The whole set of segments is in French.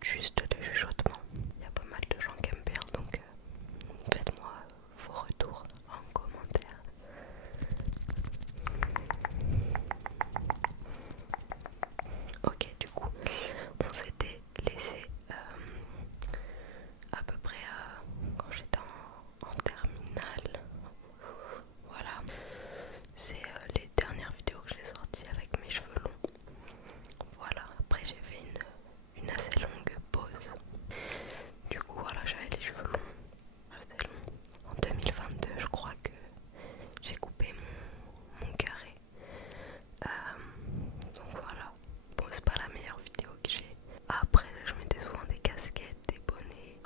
juste de chuchotement. Il y a pas mal de gens qui aiment bien, donc faites-moi vos retours en commentaire. Ok, du coup, on s'était laissé à peu près quand j'étais en terminale. Voilà, c'est les dernières vidéos que j'ai sorties avec mes cheveux longs. Voilà, après j'ai fait une assez longue pause. Du coup, voilà, j'avais les cheveux longs, assez longs. En 2022, je crois que j'ai coupé mon carré. Donc voilà, bon, c'est pas la meilleure vidéo que j'ai. Après, je mettais souvent des casquettes, des bonnets,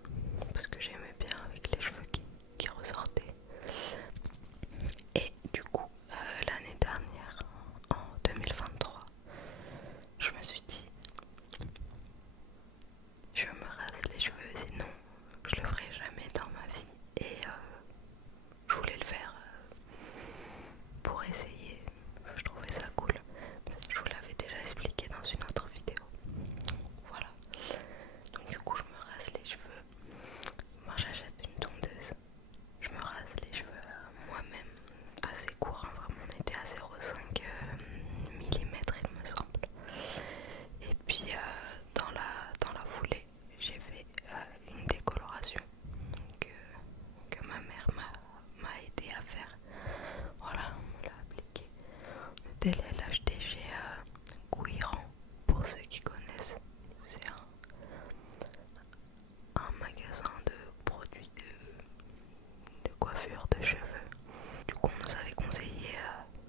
parce que j'aimais bien avec les cheveux qui ressortaient. Et du coup, l'année dernière, en 2023, je me suis dit, je me rase les cheveux, sinon je le ferai jamais dans ma vie. Et je voulais le faire pour essayer. Je trouvais ça cool. Je vous l'avais déjà expliqué dans une autre vidéo. Voilà. Donc du coup, je me rase les cheveux. Moi, j'achète une tondeuse. Je me rase les cheveux moi-même. Assez court, hein, vraiment. On était à 0,5 mm, il me semble. Et puis dans la foulée, j'ai fait une décoloration que ma mère m'a aidé à faire. Voilà, on me l'a appliqué. On était allé l'acheter chez Guiran, pour ceux qui connaissent. C'est un magasin de produits de coiffure de cheveux. Du coup, on nous avait conseillé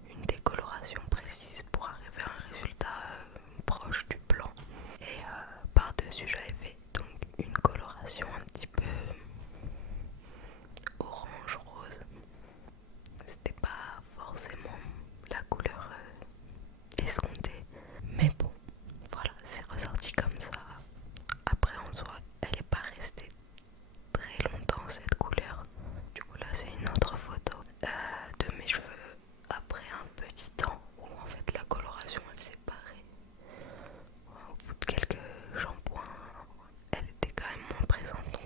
une décoloration précise pour arriver à un résultat proche du blanc. Et par-dessus, j'avais fait donc une coloration un petit peu orange rose. C'était pas forcément la couleur escomptée, mais bon, voilà, c'est ressorti comme ça. Après, en soi, elle est pas restée très longtemps cette couleur. Du coup, là, c'est une autre photo de mes cheveux après un petit temps où en fait la coloration elle s'est barrée. Au bout de quelques shampoings, elle était quand même moins présente, donc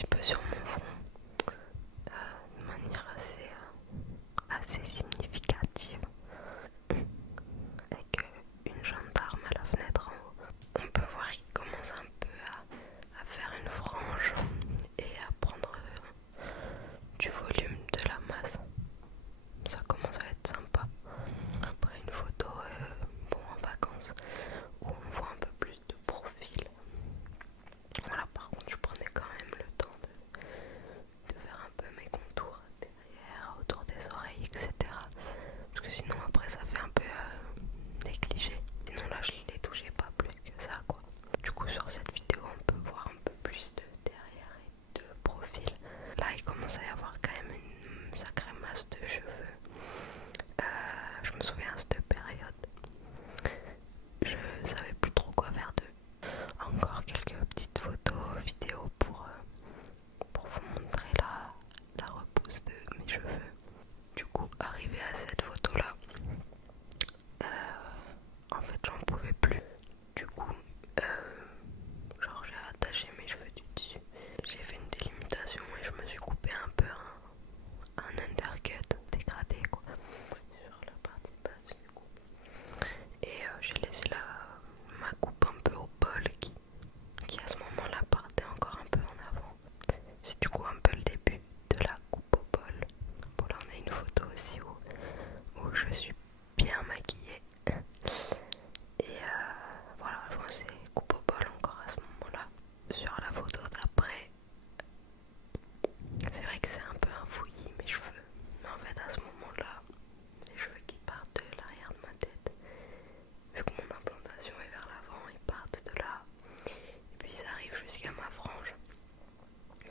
petit peu sur mon front de manière assez significative, avec une gendarme à la fenêtre en haut. On peut voir qu'il commence un peu à faire une frange et à prendre du volume, de la masse. Ça commence à être sympa. Après une photo en vacances où on voit un peu plus de profil. Voilà, par contre je prenais quand même le temps de faire un peu mes contours derrière, autour des oreilles, etc. Parce que sinon après ça fait un peu négligé. Sinon là je les touchais pas plus que ça quoi. Du coup sur cette vidéo on peut voir un peu plus de derrière et de profil. Là il commence à y avoir quand même une sacrée masse de cheveux. Je me souviens de cette période. Je savais plus trop quoi faire d'eux. Encore quelques petites photos, vidéos pour vous montrer la repousse de mes cheveux. Du coup, arrivé à cette photo là, en fait j'en pouvais plus. Du coup, genre j'ai attaché mes cheveux du dessus. J'ai fait une délimitation et je me suis coupé un peu un undercut dégradé quoi, sur la partie basse du coup. Et j'ai laissé ma coupe un peu au bol qui à ce moment-là partait encore un peu en avant. C'est du coup un peu le début de la coupe au bol. Bon là on a une photo aussi où je suis bien maquillée. Et voilà, je vois c'est coupe au bol encore à ce moment-là. Sur la photo d'après, c'est vrai que c'est un peu un fouillis mes cheveux. Mais en fait à ce moment-là, les cheveux qui partent de l'arrière de ma tête, vu que mon implantation est vers l'avant, ils partent de là. Et puis ils arrivent jusqu'à ma frange.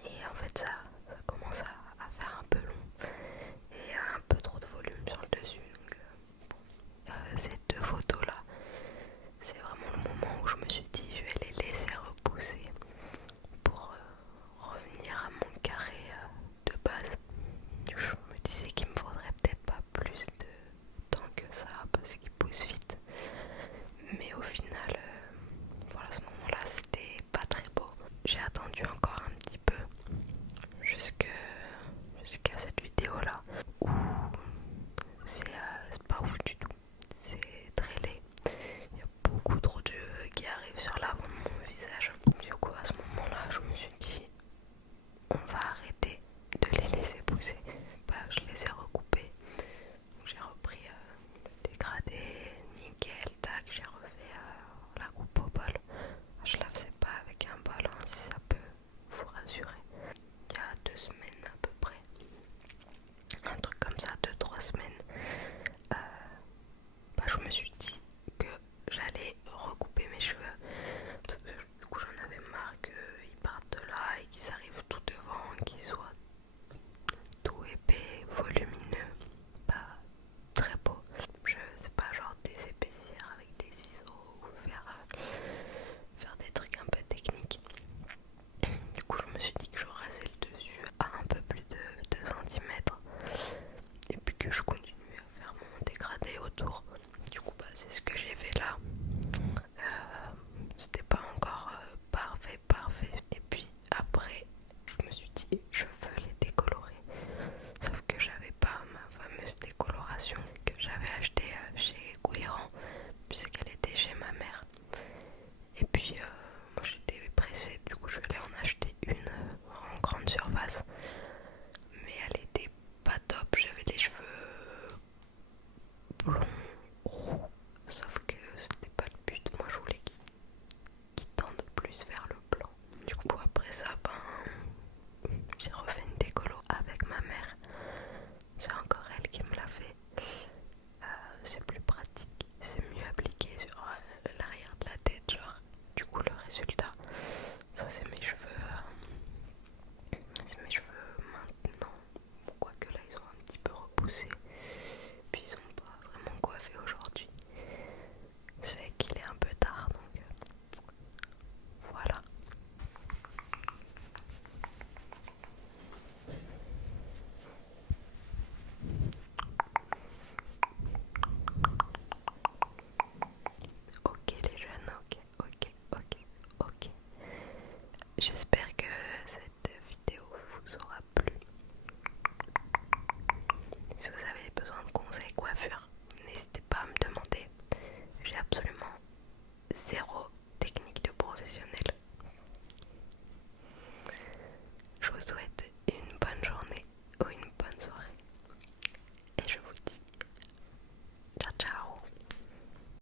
Et en fait ça commence à faire un peu long. Et un peu trop de volume sur le dessus. Donc ces deux photos là, c'est vraiment le moment où je me suis dit je vais les laisser repousser pour revenir à mon carré de base. Je me disais qu'il me faudrait peut-être pas plus de temps que ça parce qu'il pousse vite. Mais au final, voilà, à ce moment-là c'était pas très beau. J'ai attendu encore un petit peu jusqu'à cette vidéo là où c'est pas ouf du tout, c'est très laid, il y a beaucoup trop de cheveux qui arrivent sur l'avant de mon visage. Du coup à ce moment là je me suis dit on va